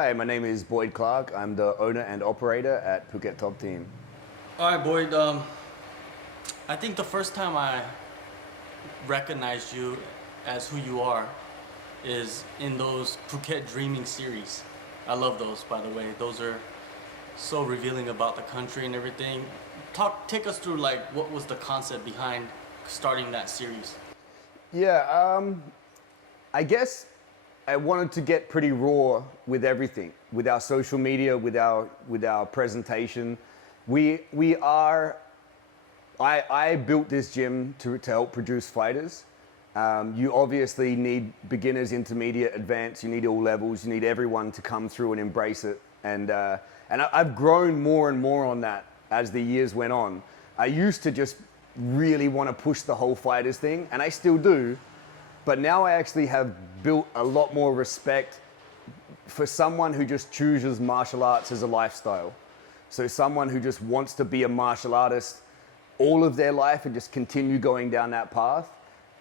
Hi, my name is Boyd Clarke. I'm the owner and operator at Phuket Top Team. All right, Boyd. I think the first time I recognized you as who you are is in those Phuket Dreaming series. I love those, by the way. Those are so revealing about the country and everything. Take us through like what was the concept behind starting that series? Yeah, I guess I wanted to get pretty raw with everything, with our social media, with our presentation. I built this gym to help produce fighters. You obviously need beginners, intermediate, advanced. You need all levels. You need everyone to come through and embrace it. And I've grown more and more on that as the years went on. I used to just really want to push the whole fighters thing, and I still do. But now I actually have built a lot more respect for someone who just chooses martial arts as a lifestyle. So someone who just wants to be a martial artist all of their life and just continue going down that path.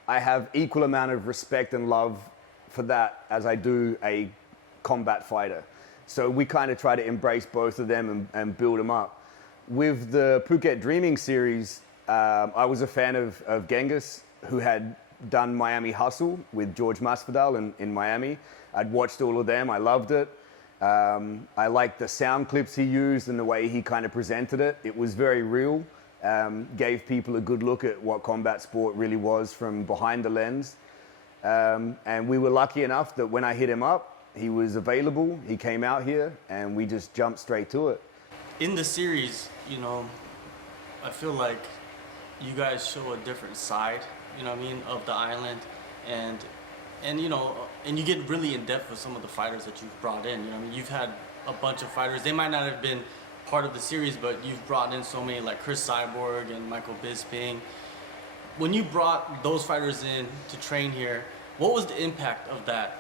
I have equal amount of respect and love for that as I do a combat fighter. So we kind of try to embrace both of them and build them up. With the Phuket Dreaming series, I was a fan of Genghis, who had done Miami Hustle with George Masvidal in Miami. I'd watched all of them. I loved it. I liked the sound clips he used and the way he kind of presented it. It was very real. Gave people a good look at what combat sport really was from behind the lens. And we were lucky enough that when I hit him up, he was available. He came out here and we just jumped straight to it. In the series, I feel like you guys show a different side, of the island, and you get really in depth with some of the fighters that you've brought in. You've had a bunch of fighters. They might not have been part of the series, but you've brought in so many like Chris Cyborg and Michael Bisping. When you brought those fighters in to train here, what was the impact of that?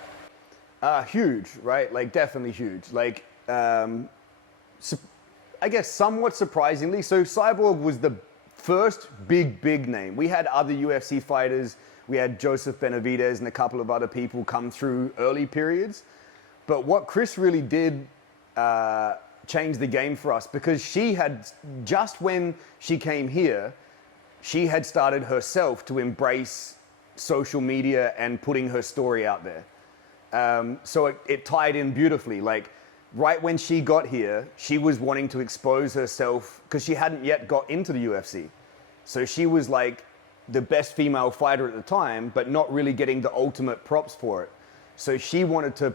Huge, right? Like definitely huge. Like, I guess somewhat surprisingly, so Cyborg was the first big name. We had other UFC fighters. We had Joseph Benavidez and a couple of other people come through early periods. But what Chris really did change the game for us, because she had, just when she came here, she had started herself to embrace social media and putting her story out there. So it tied in beautifully. Like, right when she got here, she was wanting to expose herself because she hadn't yet got into the UFC. So she was like the best female fighter at the time, but not really getting the ultimate props for it. So she wanted to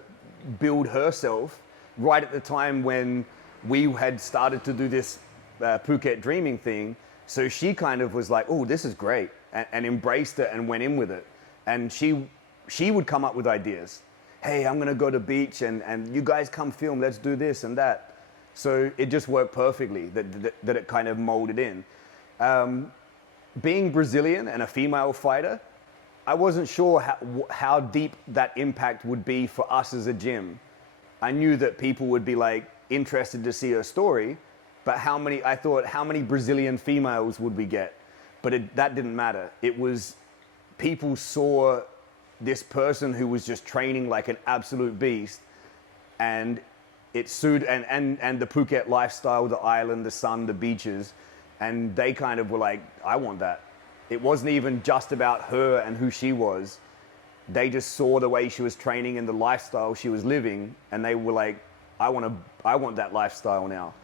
build herself right at the time when we had started to do this Phuket Dreaming thing. So she kind of was like, oh, this is great, and embraced it and went in with it. And she would come up with ideas. Hey, I'm gonna go to the beach and you guys come film, let's do this and that. So it just worked perfectly that it kind of molded in. Being Brazilian and a female fighter, I wasn't sure how deep that impact would be for us as a gym. I knew that people would be like interested to see her story, but how many Brazilian females would we get? But that didn't matter. It was, people saw this person who was just training like an absolute beast, and it suited, and the Phuket lifestyle, the island, the sun, the beaches, and they kind of were like, I want that. It wasn't even just about her and who she was. They just saw the way she was training and the lifestyle she was living, and they were like, I want that lifestyle now.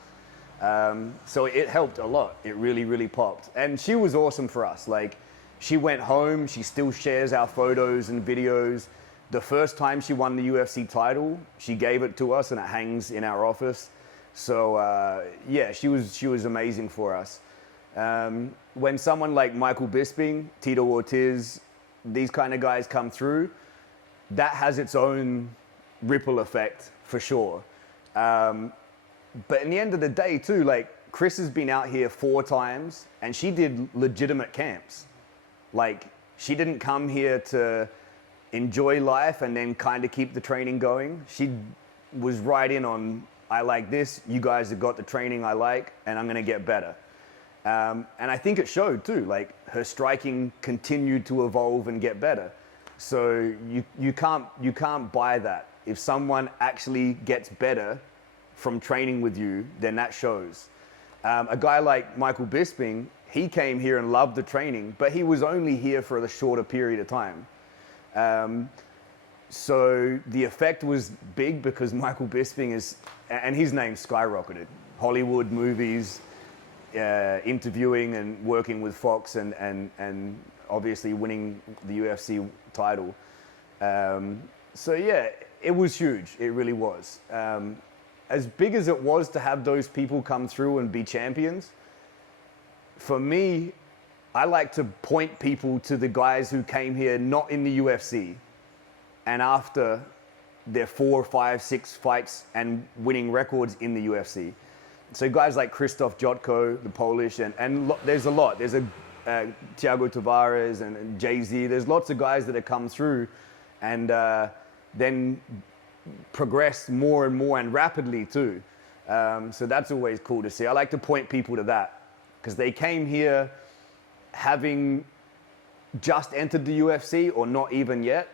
So it helped a lot. It really popped. And she was awesome for us. Like, she went home, she still shares our photos and videos. The first time she won the UFC title, she gave it to us and it hangs in our office. So yeah, she was amazing for us. When someone like Michael Bisping, Tito Ortiz, these kind of guys come through, that has its own ripple effect for sure. But in the end of the day too, like, Chris has been out here 4 times and she did legitimate camps. Like, she didn't come here to enjoy life and then kind of keep the training going. She was right in on, I like this, you guys have got the training I like, and I'm gonna get better. And I think it showed too, like, her striking continued to evolve and get better. So you can't buy that. If someone actually gets better from training with you, then that shows. A guy like Michael Bisping, he came here and loved the training, but he was only here for a shorter period of time. So the effect was big because Michael Bisping and his name skyrocketed. Hollywood movies, interviewing and working with Fox and obviously winning the UFC title. So yeah, it was huge. It really was. As big as it was to have those people come through and be champions, for me, I like to point people to the guys who came here not in the UFC, and after their 4, 5, 6 fights and winning records in the UFC. So guys like Krzysztof Jotko, the Polish, and there's a lot. There's Thiago Tavares and Jay-Z. There's lots of guys that have come through and then progressed more and more and rapidly too. So that's always cool to see. I like to point people to that because they came here having just entered the UFC or not even yet.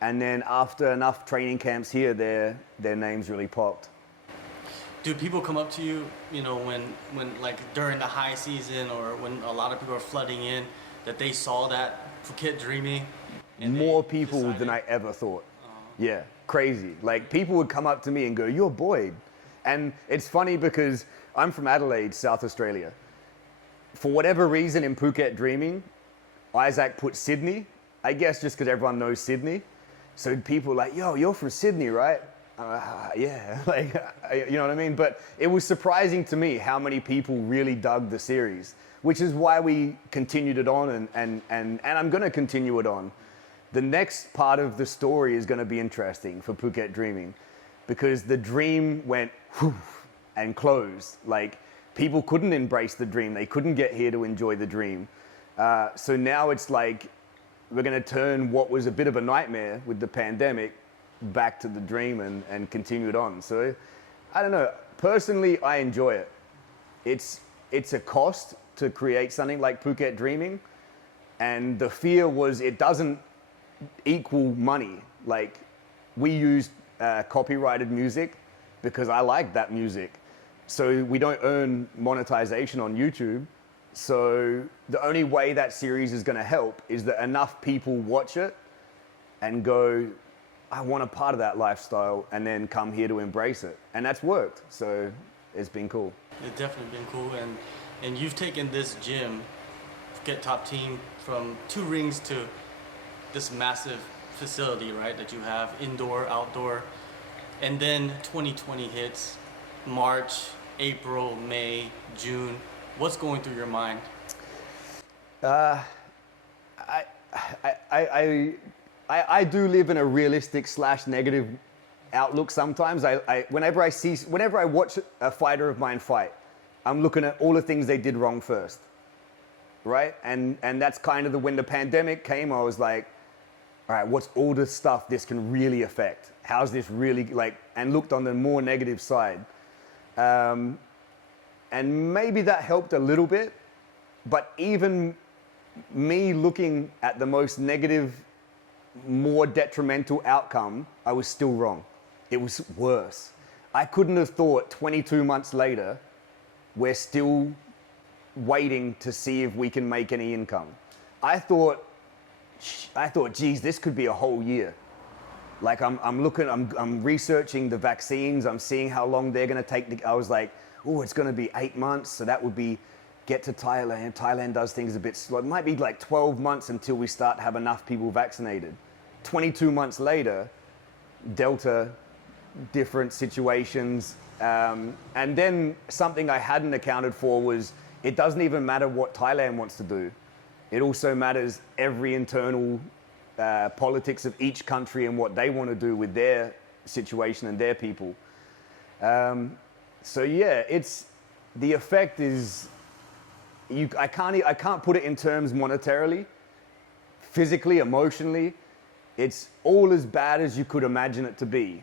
And then after enough training camps here, their names really popped. Do people come up to you, you know, when like during the high season or when a lot of people are flooding in, that they saw that Phuket Dreaming? More people than I ever thought. Yeah, crazy. Like people would come up to me and go, "You're Boyd." And it's funny because I'm from Adelaide, South Australia. For whatever reason in Phuket Dreaming, Isaac put Sydney, I guess just because everyone knows Sydney. So people are like, "Yo, you're from Sydney, right?" Yeah, like, you know what I mean? But it was surprising to me how many people really dug the series, which is why we continued it on and I'm going to continue it on. The next part of the story is going to be interesting for Phuket Dreaming because the dream went whew, and closed. Like people couldn't embrace the dream. They couldn't get here to enjoy the dream. So now it's like we're going to turn what was a bit of a nightmare with the pandemic back to the dream and continue it on. So I don't know. Personally, I enjoy it. It's a cost to create something like Phuket Dreaming. And the fear was it doesn't equal money. Like we used copyrighted music because I like that music. So we don't earn monetization on YouTube. So the only way that series is going to help is that enough people watch it and go, I want a part of that lifestyle, and then come here to embrace it. And that's worked. So it's been cool. It's definitely been cool. And you've taken this gym, Phuket Top Team, from 2 rings to this massive facility, right, that you have, indoor, outdoor. And then 2020 hits, March, April, May, June. What's going through your mind? I do live in a realistic / negative outlook sometimes. Whenever I watch a fighter of mine fight, I'm looking at all the things they did wrong first, right? And that's kind of when the pandemic came, I was like, all right, what's all the stuff this can really affect? How's this really like? And looked on the more negative side. And maybe that helped a little bit, but even me looking at the most negative, more detrimental outcome, I was still wrong. It was worse. I couldn't have thought 22 months later, we're still waiting to see if we can make any income. I thought, geez, this could be a whole year. Like I'm researching the vaccines. I'm seeing how long they're going to take. I was like, oh, it's going to be 8 months. So that would be get to Thailand. Thailand does things a bit slow. It might be like 12 months until we start to have enough people vaccinated. 22 months later, Delta, different situations. And then something I hadn't accounted for was it doesn't even matter what Thailand wants to do. It also matters every internal politics of each country and what they want to do with their situation and their people. So yeah, the effect is I can't put it in terms monetarily, physically, emotionally. It's all as bad as you could imagine it to be.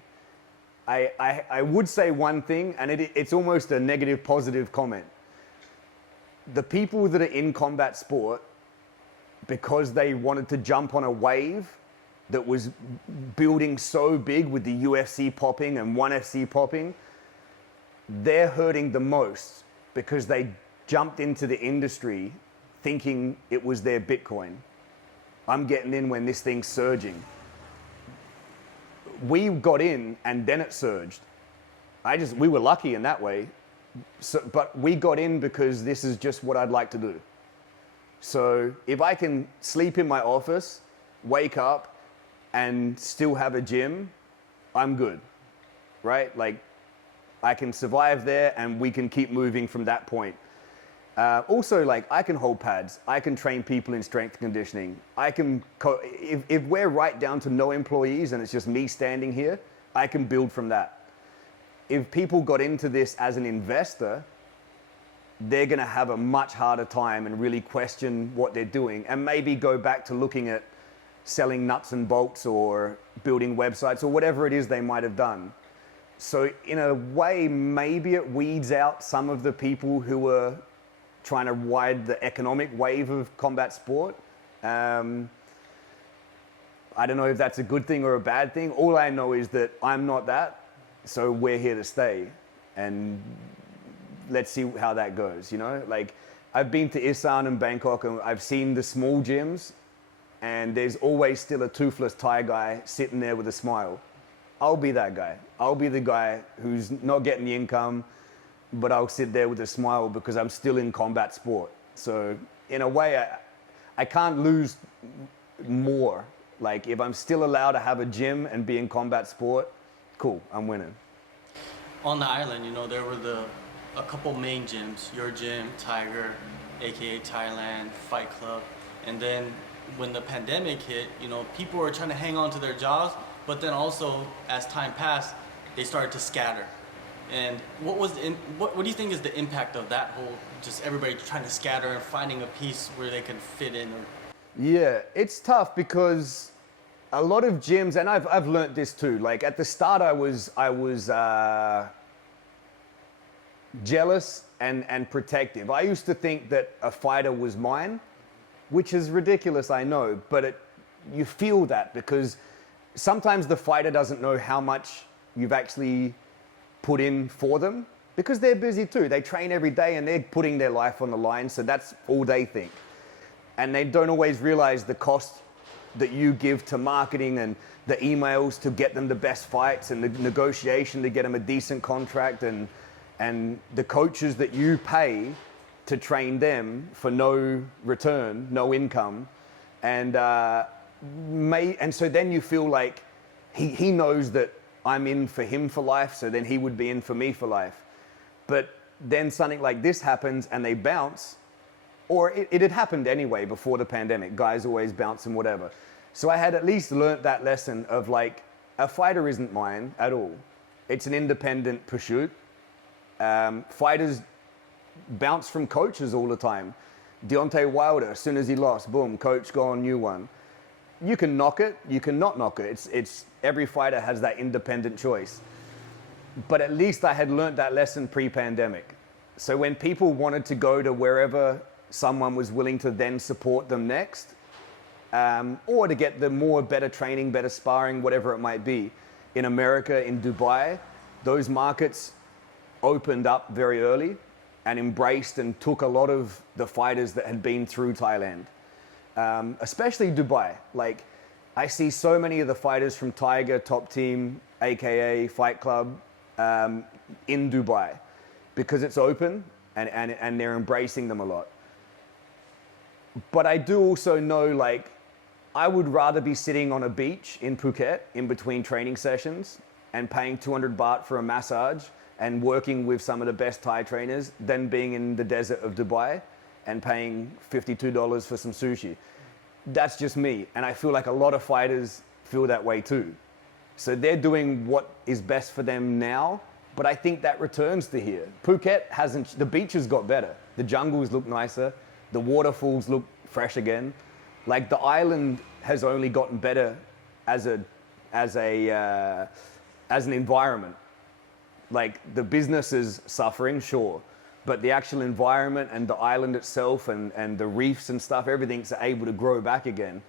I would say one thing, and it's almost a negative positive comment. The people that are in combat sport, because they wanted to jump on a wave that was building so big with the UFC popping and ONE FC popping, they're hurting the most because they jumped into the industry thinking it was their Bitcoin. I'm getting in when this thing's surging. We got in and then it surged. We were lucky in that way. So, but we got in because this is just what I'd like to do. So if I can sleep in my office, wake up, and still have a gym, I'm good, right? Like, I can survive there and we can keep moving from that point. Also, like, I can hold pads. I can train people in strength conditioning. If we're right down to no employees and it's just me standing here, I can build from that. If people got into this as an investor, they're going to have a much harder time and really question what they're doing and maybe go back to looking at selling nuts and bolts or building websites or whatever it is they might have done. So in a way, maybe it weeds out some of the people who are trying to ride the economic wave of combat sport. I don't know if that's a good thing or a bad thing. All I know is that I'm not that, so we're here to stay. And let's see how that goes, you know? Like, I've been to Isan and Bangkok and I've seen the small gyms, and there's always still a toothless Thai guy sitting there with a smile. I'll be that guy. I'll be the guy who's not getting the income, but I'll sit there with a smile because I'm still in combat sport. So in a way, I can't lose more. Like, if I'm still allowed to have a gym and be in combat sport, cool, I'm winning. On the island, you know, there were a couple main gyms, your gym, Tiger, aka Thailand, Fight Club, and then when the pandemic hit, you know, people were trying to hang on to their jobs, but then also as time passed, they started to scatter. And what do you think is the impact of that whole, just everybody trying to scatter and finding a piece where they can fit in? Yeah, it's tough because a lot of gyms, and I've learned this too. Like, at the start, I was jealous and protective. I used to think that a fighter was mine, which is ridiculous, I know, but you feel that because sometimes the fighter doesn't know how much you've actually put in for them because they're busy too. They train every day and they're putting their life on the line, so that's all they think. And they don't always realize the cost that you give to marketing and the emails to get them the best fights and the negotiation to get them a decent contract and the coaches that you pay to train them for no return, no income. And so then you feel like he knows that I'm in for him for life, so then he would be in for me for life. But then something like this happens and they bounce, or it had happened anyway before the pandemic. Guys always bounce and whatever. So I had at least learnt that lesson of, like, a fighter isn't mine at all. It's an independent pursuit. Fighters bounce from coaches all the time. Deontay Wilder, as soon as he lost, boom, coach gone, new one. You can knock it, you can not knock it. It's every fighter has that independent choice. But at least I had learnt that lesson pre-pandemic. So when people wanted to go to wherever someone was willing to then support them next, or to get the better training, better sparring, whatever it might be, in America, in Dubai, those markets opened up very early and embraced and took a lot of the fighters that had been through Thailand. Especially Dubai. Like, I see so many of the fighters from Tiger, Top Team, aka Fight Club, in Dubai because it's open and they're embracing them a lot. But I do also know, like, I would rather be sitting on a beach in Phuket in between training sessions and paying 200 baht for a massage and working with some of the best Thai trainers than being in the desert of Dubai and paying $52 for some sushi. That's just me. And I feel like a lot of fighters feel that way too. So they're doing what is best for them now, but I think that returns to here. Phuket the beaches got better. The jungles look nicer. The waterfalls look fresh again. Like, the island has only gotten better as an environment. Like, the business is suffering, sure, but the actual environment and the island itself and the reefs and stuff, everything's able to grow back again.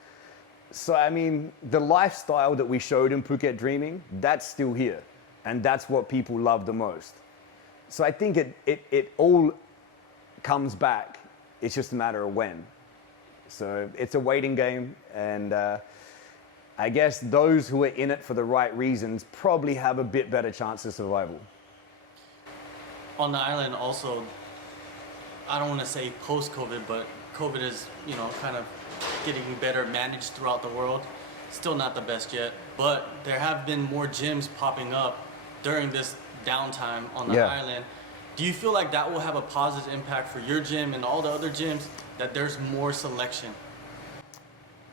So, I mean, the lifestyle that we showed in Phuket Dreaming, that's still here. And that's what people love the most. So I think it all comes back. It's just a matter of when. So it's a waiting game. And I guess those who are in it for the right reasons probably have a bit better chance of survival. On the island also, I don't want to say post-COVID, but COVID is, kind of getting better managed throughout the world. Still not the best yet, but there have been more gyms popping up during this downtime on the island. Do you feel like that will have a positive impact for your gym and all the other gyms, that there's more selection?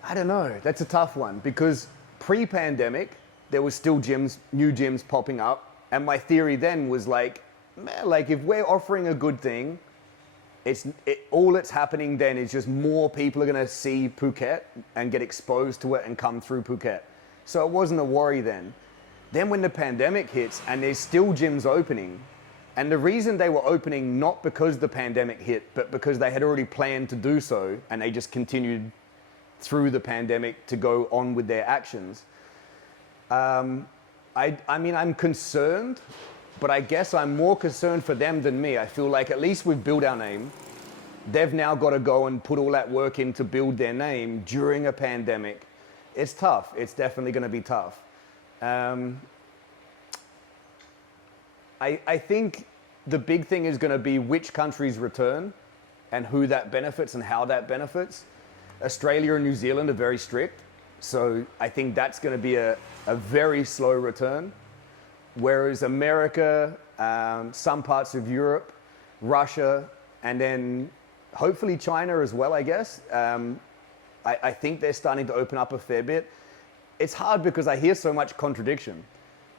I don't know. That's a tough one because pre-pandemic, there was still new gyms popping up. And my theory then was like, man, like if we're offering a good thing, all that's happening then is just more people are going to see Phuket and get exposed to it and come through Phuket. So it wasn't a worry then. Then when the pandemic hits and there's still gyms opening, and the reason they were opening not because the pandemic hit, but because they had already planned to do so and they just continued through the pandemic to go on with their actions. I mean, I'm concerned, but I guess I'm more concerned for them than me. I feel like at least we've built our name. They've now got to go and put all that work in to build their name during a pandemic. It's tough. It's definitely going to be tough. I think the big thing is going to be which countries return and who that benefits and how that benefits. Australia and New Zealand are very strict. So I think that's going to be a very slow return. Whereas America, some parts of Europe, Russia, and then hopefully China as well, I guess. I think they're starting to open up a fair bit. It's hard because I hear so much contradiction.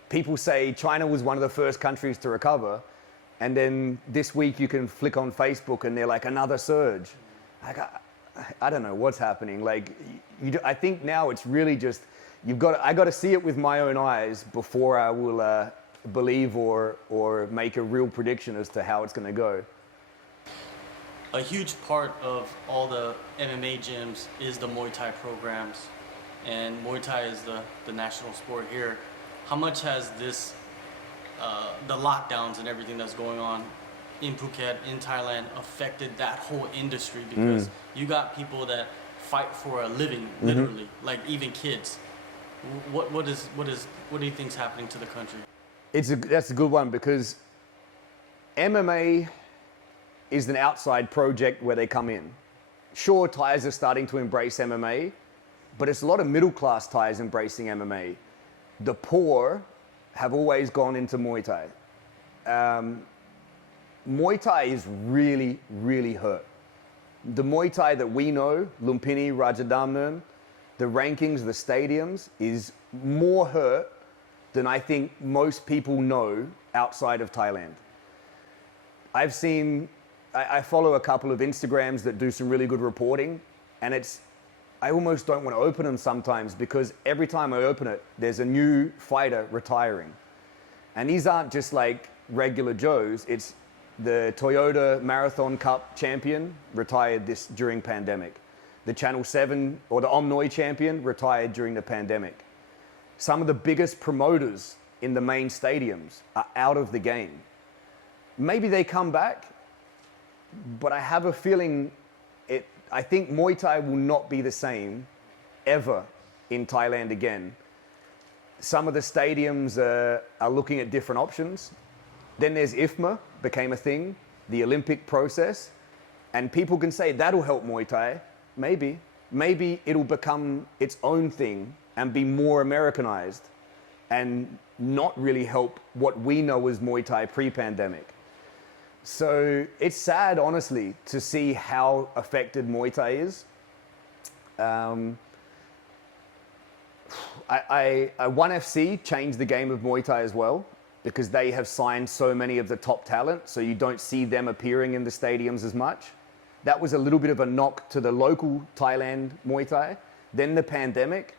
People say China was one of the first countries to recover. And then this week you can flick on Facebook and they're like another surge. I don't know what's happening. Like, I think now it's really just, I got to see it with my own eyes before I will believe or make a real prediction as to how it's going to go. A huge part of all the MMA gyms is the Muay Thai programs, and Muay Thai is the national sport here. How much has this, the lockdowns and everything that's going on in Phuket, in Thailand, affected that whole industry? Because you got people that fight for a living, literally, like even kids. What do you think is happening to the country? That's a good one because MMA is an outside project where they come in. Sure, Thais are starting to embrace MMA, but it's a lot of middle-class Thais embracing MMA. The poor have always gone into Muay Thai. Muay Thai is really, really hurt. The Muay Thai that we know, Lumpini, Rajadamnern, the rankings, the stadiums, is more hurt than I think most people know outside of Thailand. I follow a couple of Instagrams that do some really good reporting, and I almost don't want to open them sometimes because every time I open it, there's a new fighter retiring. And these aren't just like regular Joes, it's the Toyota Marathon Cup champion retired during pandemic. The Channel 7 or the Omnoi champion retired during the pandemic. Some of the biggest promoters in the main stadiums are out of the game. Maybe they come back, but I have a feeling I think Muay Thai will not be the same ever in Thailand again. Some of the stadiums are looking at different options. Then there's IFMA, became a thing, the Olympic process. And people can say that'll help Muay Thai. Maybe. Maybe it'll become its own thing and be more Americanized and not really help what we know as Muay Thai pre-pandemic. So it's sad, honestly, to see how affected Muay Thai is. ONE FC changed the game of Muay Thai as well because they have signed so many of the top talent, so you don't see them appearing in the stadiums as much. That was a little bit of a knock to the local Thailand Muay Thai. Then the pandemic.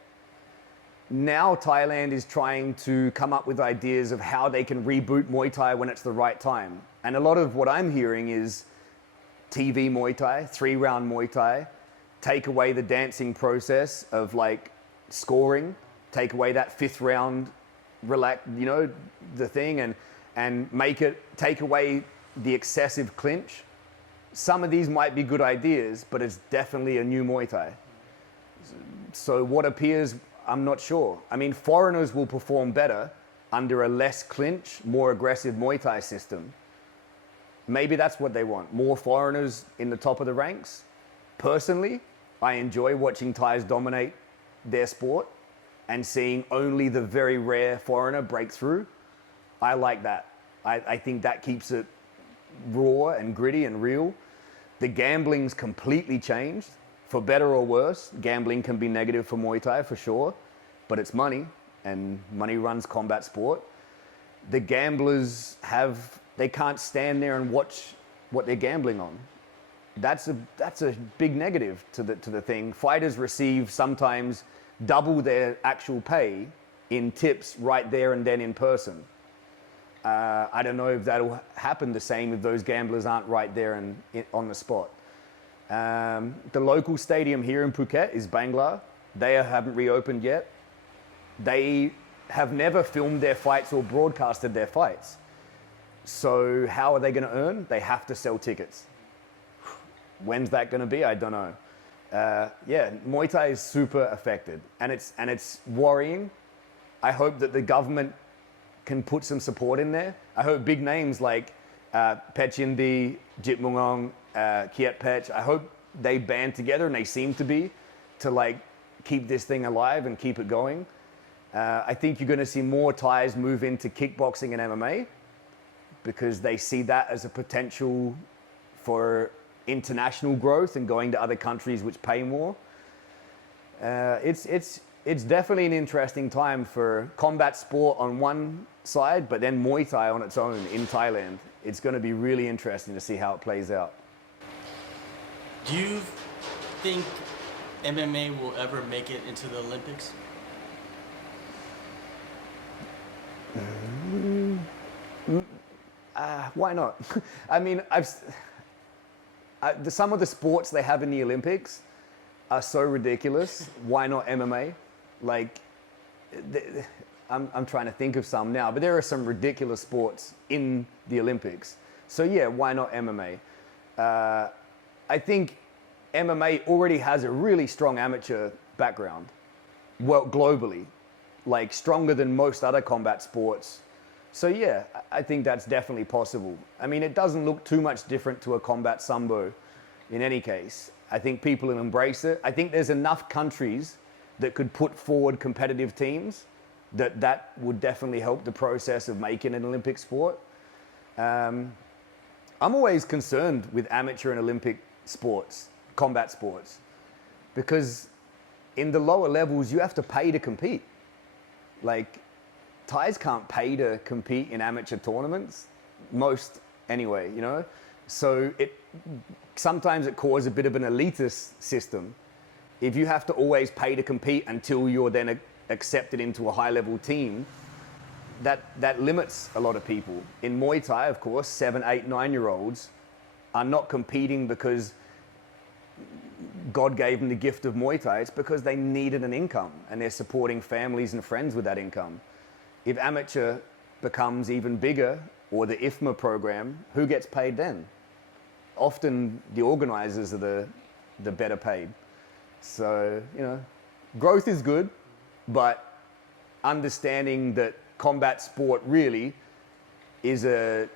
Now Thailand is trying to come up with ideas of how they can reboot Muay Thai when it's the right time. And a lot of what I'm hearing is TV Muay Thai, 3-round Muay Thai, take away the dancing process of like scoring, take away that fifth round, the thing, and take away the excessive clinch. Some of these might be good ideas, but it's definitely a new Muay Thai. So what appears, I'm not sure. I mean, foreigners will perform better under a less clinch, more aggressive Muay Thai system. Maybe that's what they want, more foreigners in the top of the ranks. Personally, I enjoy watching Thais dominate their sport and seeing only the very rare foreigner break through. I like that. I think that keeps it raw and gritty and real. The gambling's completely changed, for better or worse. Gambling can be negative for Muay Thai for sure, but it's money, and money runs combat sport. The gamblers they can't stand there and watch what they're gambling on. That's a big negative to the thing. Fighters receive sometimes double their actual pay in tips right there and then in person. I don't know if that'll happen the same if those gamblers aren't right there and on the spot. The local stadium here in Phuket is Bangla. They haven't reopened yet. They have never filmed their fights or broadcasted their fights. So how are they going to earn? They have to sell tickets. When's that going to be? I don't know. Muay Thai is super affected, and it's worrying. I hope that the government can put some support in there. I hope big names like Pechindi, Jit Mungong, Kiet Pech, I hope they band together, and they seem to like keep this thing alive and keep it going. I think you're going to see more Thais move into kickboxing and MMA because they see that as a potential for international growth and going to other countries which pay more. It's definitely an interesting time for combat sport on one side, but then Muay Thai on its own in Thailand. It's going to be really interesting to see how it plays out. Do you think MMA will ever make it into the Olympics? Why not? I mean, some of the sports they have in the Olympics are so ridiculous. Why not MMA? Like, I'm trying to think of some now, but there are some ridiculous sports in the Olympics. So yeah, why not MMA? I think MMA already has a really strong amateur background, well, globally, like stronger than most other combat sports. So yeah, I think that's definitely possible. I mean, it doesn't look too much different to a combat sambo in any case. I think people will embrace it. I think there's enough countries that could put forward competitive teams that would definitely help the process of making an Olympic sport. I'm always concerned with amateur and Olympic sports, combat sports, because in the lower levels, you have to pay to compete. Like, Thais can't pay to compete in amateur tournaments, most anyway, you know? So sometimes it causes a bit of an elitist system. If you have to always pay to compete until you're then accepted into a high-level team, that limits a lot of people. In Muay Thai, of course, 7, 8, 9-year-olds are not competing because God gave them the gift of Muay Thai. It's because they needed an income, and they're supporting families and friends with that income. If amateur becomes even bigger, or the IFMA program, who gets paid then? Often the organizers are the better paid. So, you know, growth is good, but understanding that combat sport really is a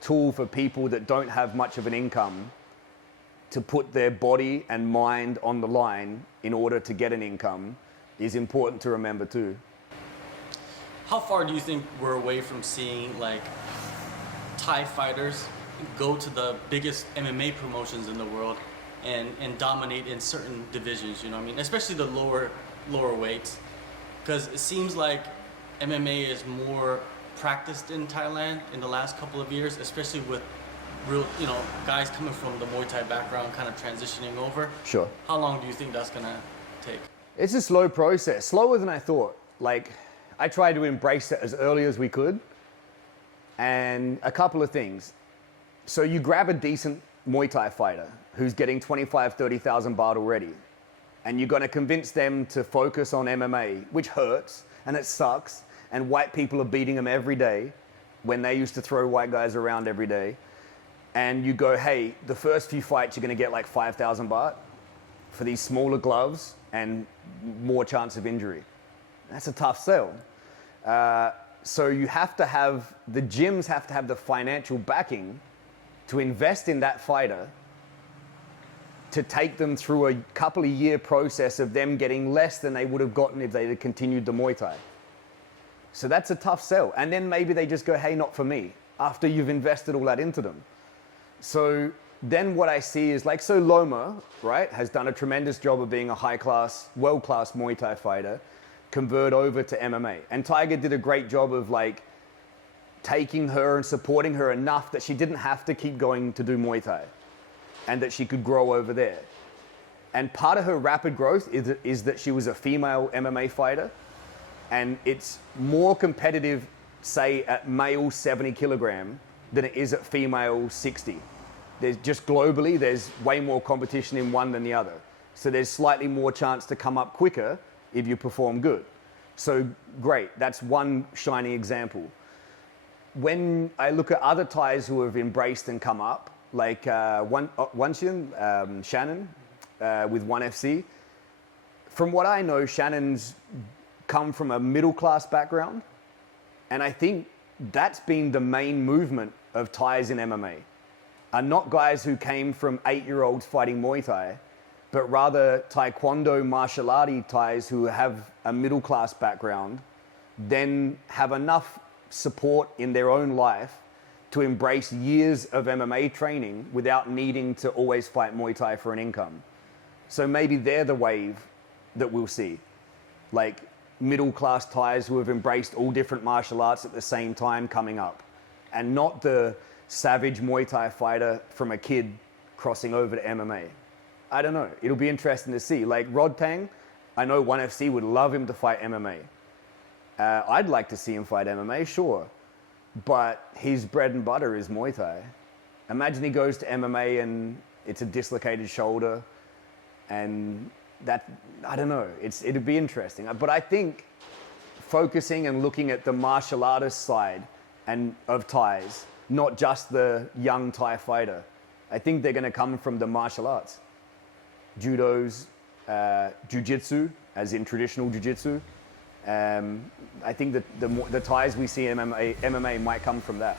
tool for people that don't have much of an income to put their body and mind on the line in order to get an income is important to remember too. How far do you think we're away from seeing like Thai fighters go to the biggest MMA promotions in the world and dominate in certain divisions, you know what I mean? Especially the lower weights. Because it seems like MMA is more practiced in Thailand in the last couple of years, especially with real, you know, guys coming from the Muay Thai background kind of transitioning over. Sure. How long do you think that's gonna take? It's a slow process, slower than I thought. Like, I tried to embrace it as early as we could. And a couple of things. So you grab a decent Muay Thai fighter who's getting 25, 30,000 baht already. and you're going to convince them to focus on MMA, which hurts and it sucks, and white people are beating them every day when they used to throw white guys around every day, and you go, hey, the first few fights you're going to get like 5,000 baht for these smaller gloves and more chance of injury. That's a tough sell. So you have to have, the gyms have to have the financial backing to invest in that fighter, to take them through a couple of year process of them getting less than they would have gotten if they had continued the Muay Thai. So that's a tough sell. And then maybe they just go, hey, not for me, after you've invested all that into them. So then what I see is like, so Loma, right, has done a tremendous job of being a high-class, world-class Muay Thai fighter, convert over to MMA. And Tiger did a great job of like taking her and supporting her enough that she didn't have to keep going to do Muay Thai, and that she could grow over there. And part of her rapid growth is that she was a female MMA fighter, and it's more competitive, say, at male 70 kilogram than it is at female 60. There's just globally, there's way more competition in one than the other. So there's slightly more chance to come up quicker if you perform good. So great, that's one shining example. When I look at other Thais who have embraced and come up, like Shannon with 1FC. From what I know, Shannon's come from a middle class background, and I think that's been the main movement of Thais in MMA. Are not guys who came from 8-year-olds fighting Muay Thai, but rather Taekwondo martial arts Thais who have a middle class background, then have enough support in their own life to embrace years of MMA training without needing to always fight Muay Thai for an income. So maybe they're the wave that we'll see. Like middle-class Thais who have embraced all different martial arts at the same time coming up. And not the savage Muay Thai fighter from a kid crossing over to MMA. I don't know. It'll be interesting to see. Like Rod Tang, I know 1FC would love him to fight MMA. I'd like to see him fight MMA, sure. But his bread and butter is Muay Thai. Imagine he goes to MMA and it's a dislocated shoulder, and that, I don't know, it'd be interesting. But I think focusing and looking at the martial artist side and of Thais, not just the young Thai fighter, I think they're going to come from the martial arts. Judos, jiu-jitsu, as in traditional jiu-jitsu. I think that the Thais we see in MMA might come from that.